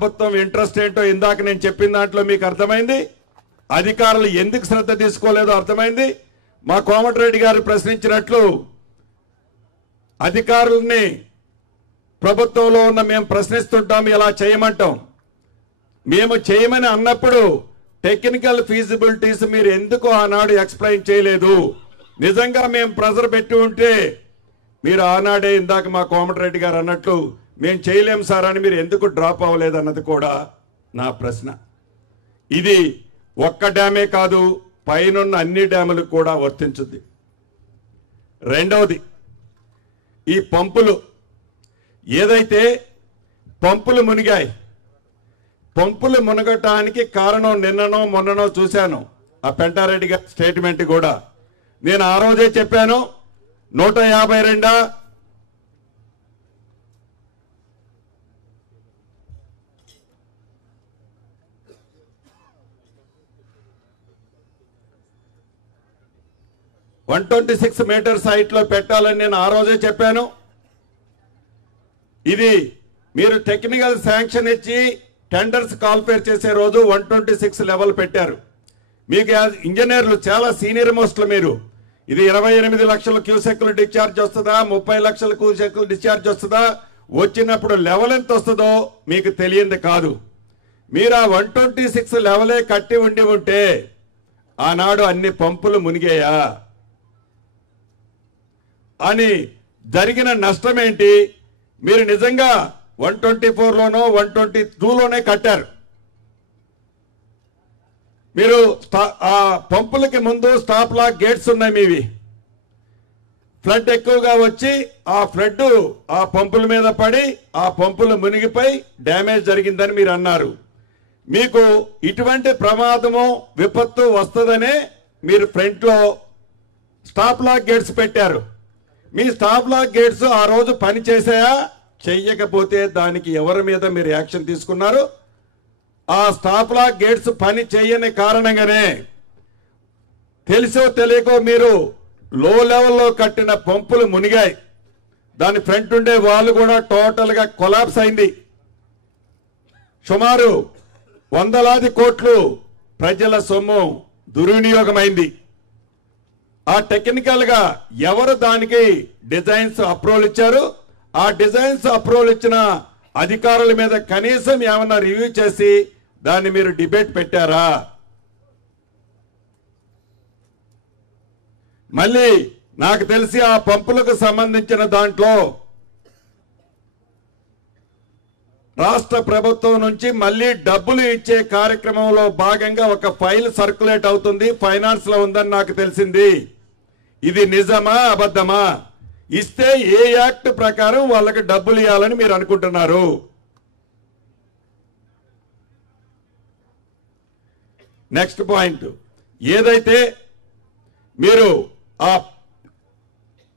ప్రభుత్వం ఇంట్రెస్ట్ ఏంటో ఇందాక నేను చెప్పిన దాంట్లో మీకు అర్థమైంది. అధికారులు ఎందుకు శ్రద్ధ తీసుకోలేదో అర్థమైంది. మా కోమటిరెడ్డి గారు ప్రశ్నించినట్లు అధికారుల్ని ప్రభుత్వంలో ఉన్న మేము ప్రశ్నిస్తుంటాం, ఇలా చేయమంటాం. మేము చేయమని అన్నప్పుడు టెక్నికల్ ఫీజిబిలిటీస్ మీరు ఎందుకు ఆనాడు ఎక్స్ప్లెయిన్ చేయలేదు? నిజంగా మేము ప్రెజర్ పెట్టి ఉంటే మీరు ఆనాడే ఇందాక మా కోమటిరెడ్డి గారు అన్నట్లు మేము చేయలేం సార్ అని మీరు ఎందుకు డ్రాప్ అవ్వలేదు అన్నది కూడా నా ప్రశ్న. ఇది ఒక్క డ్యామే కాదు, పైనున్న అన్ని డ్యాములకు కూడా వర్తించుద్ది. రెండవది, ఈ పంపులు ఏదైతే పంపులు మునిగాయి, పంపులు మునగటానికి కారణం నిన్ననో మొన్ననో చూశాను ఆ పెంటారెడ్డి గారి స్టేట్మెంట్ కూడా. నేను ఆ రోజే చెప్పాను 152 126 మీటర్స్ హైట్ లో పెట్టాలని నేను ఆ రోజే చెప్పాను. ఇది మీరు టెక్నికల్ శాంక్షన్ ఇచ్చి టెండర్స్ కాల్ఫేర్ చేసే రోజు 126 లెవెల్ పెట్టారు. మీకు ఇంజనీర్లు చాలా సీనియర్ మోస్ట్లు మీరు. ఇది 28 లక్షల క్యూసెక్లు డిశ్చార్జ్ వస్తుందా, 30 లక్షల క్యూసెక్లు డిశ్చార్జ్ వస్తుందా, వచ్చినప్పుడు లెవెల్ ఎంత వస్తుందో మీకు తెలియంది కాదు. మీరు ఆ 126 లెవెలే కట్టి ఉంటే ఆనాడు అన్ని పంపులు మునిగాయా అని జరిగిన నష్టం ఏంటి? మీరు నిజంగా 124లోనో 122లోనే కట్టారు. మీరు ఆ పంపులకి ముందు స్టాప్ లాక్ గేట్స్ ఉన్నాయి మీవి. ఫ్లడ్ ఎక్కువగా వచ్చి ఆ ఫ్లడ్ ఆ పంపుల మీద పడి ఆ పంపులు మునిగిపోయి డ్యామేజ్ జరిగిందని మీరు అన్నారు. మీకు ఇటువంటి ప్రమాదము విపత్తు వస్తుందనే మీరు ఫ్రంట్ లో స్టాప్ లాక్ గేట్స్ పెట్టారు. మీ స్టాప్ లాక్ గేట్స్ ఆ రోజు పని చేసాయా? చెయ్యకపోతే దానికి ఎవరి మీద మీరు యాక్షన్ తీసుకున్నారు? ఆ స్టాప్ లాక్ గేట్స్ పని చేయని కారణంగానే తెలిసో తెలియకో మీరు లో లెవెల్లో కట్టిన పంపులు మునిగాయి. దాని ఫ్రంట్ ఉండే వాళ్ళు కూడా టోటల్ గా కొలాప్స్ అయింది. సుమారు వందలాది కోట్లు ప్రజల సొమ్ము దుర్వినియోగమైంది. ఆ టెక్నికల్ గా ఎవరు దానికి డిజైన్స్ అప్రూవల్ ఇచ్చారు? ఆ డిజైన్స్ అప్రూవల్ ఇచ్చిన అధికారుల మీద కనీసం ఏమన్నా రివ్యూ చేసి దాన్ని మీరు డిబేట్ పెట్టారా? మళ్ళీ నాకు తెలిసి ఆ పంపులకు సంబంధించిన దాంట్లో రాష్ట్ర ప్రభుత్వం నుంచి మళ్ళీ డబ్బులు ఇచ్చే కార్యక్రమంలో భాగంగా ఒక ఫైల్ సర్క్యులేట్ అవుతుంది, ఫైనాన్స్ లో ఉందని నాకు తెలిసింది. ఇది నిజమా అబద్ధమా? ఇస్తే ఏ యాక్ట్ ప్రకారం వాళ్ళకి డబ్బులు ఇవ్వాలని మీరు అనుకుంటున్నారు? నెక్స్ట్ పాయింట్, ఏదైతే మీరు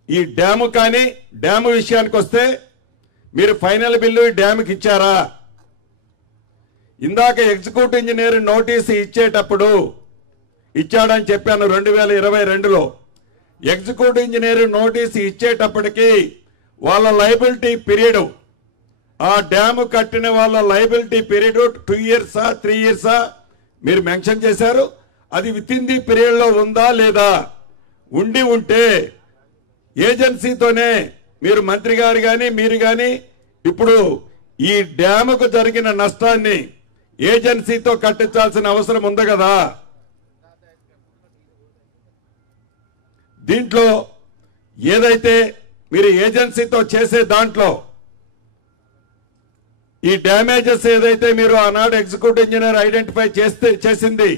ఈ డ్యాము కానీ డ్యాము విషయానికి వస్తే మీరు ఫైనల్ బిల్లు డ్యాముకి ఇచ్చారా? ఇందాక ఎగ్జిక్యూటివ్ ఇంజనీర్ నోటీసు ఇచ్చేటప్పుడు ఇచ్చాడని చెప్పాను 2022లో. ఎగ్జిక్యూటివ్ ఇంజనీర్ నోటీసు ఇచ్చేటప్పటికి వాళ్ళ లయబిలిటీ పీరియడ్, ఆ డ్యాము కట్టిన వాళ్ళ లయబిలిటీ పీరియడ్ 2 ఇయర్సా 3 ఇయర్సా మీరు మెన్షన్ చేశారు. అది విత్ ఇన్ ది పీరియడ్ లో ఉందా లేదా? ఉంటే ఏజెన్సీతోనే మీరు మంత్రి గారు కానీ మీరు కానీ ఇప్పుడు ఈ డ్యాముకు జరిగిన నష్టాన్ని ఏజెన్సీతో కట్టించాల్సిన అవసరం ఉంది కదా. దీంట్లో ఏదైతే మీరు ఏజెన్సీతో చేసే దాంట్లో ఈ డ్యామేజెస్ ఏదైతే మీరు ఆనాడు ఎగ్జిక్యూటివ్ ఇంజనీర్ ఐడెంటిఫై చేసింది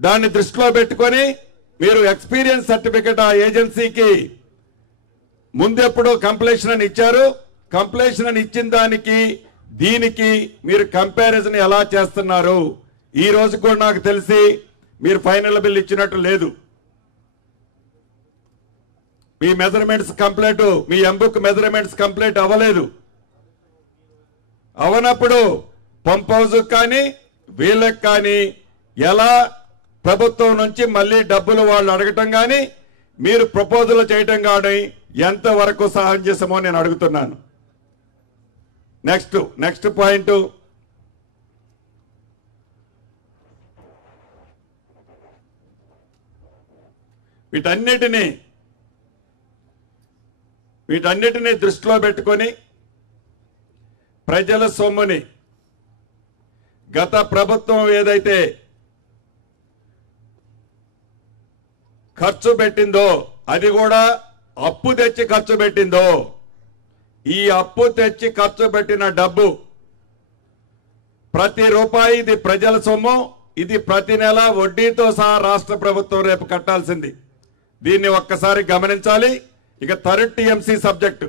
దాన్ని దృష్టిలో పెట్టుకొని మీరు ఎక్స్పీరియన్స్ సర్టిఫికెట్ ఆ ఏజెన్సీకి ముందెప్పుడు కంప్లీషన్ అని ఇచ్చారు. కంప్లీషన్ అని ఇచ్చిన దానికి దీనికి మీరు కంపారిజన్ ఎలా చేస్తున్నారు? ఈ రోజు కూడా నాకు తెలిసి మీరు ఫైనల్ బిల్ ఇచ్చినట్టు లేదు. మీ మెజర్మెంట్స్ కంప్లీట్, మీ ఎంబుక్ మెజర్మెంట్స్ కంప్లీట్ అవ్వలేదు. అవనప్పుడు పంప్ హౌస్ కానీ వీళ్ళకి కానీ ఎలా ప్రభుత్వం నుంచి మళ్ళీ డబ్బులు వాళ్ళు అడగటం కానీ మీరు ప్రపోజల్ చేయటం కానీ ఎంతవరకు సమంజసమో నేను అడుగుతున్నాను. నెక్స్ట్ పాయింట్, వీటన్నిటినీ దృష్టిలో పెట్టుకొని ప్రజల సొమ్ముని గత ప్రభుత్వం ఏదైతే ఖర్చు పెట్టిందో అది కూడా అప్పు తెచ్చి ఖర్చు పెట్టిందో, ఈ అప్పు తెచ్చి ఖర్చు పెట్టిన డబ్బు ప్రతి రూపాయి ఇది ప్రజల సొమ్ము, ఇది ప్రతి నెల వడ్డీతో సహా రాష్ట్ర ప్రభుత్వం రేపు కట్టాల్సింది. దీన్ని ఒక్కసారి గమనించాలి. ఇక థర్డ్ టీఎంసీ సబ్జెక్టు,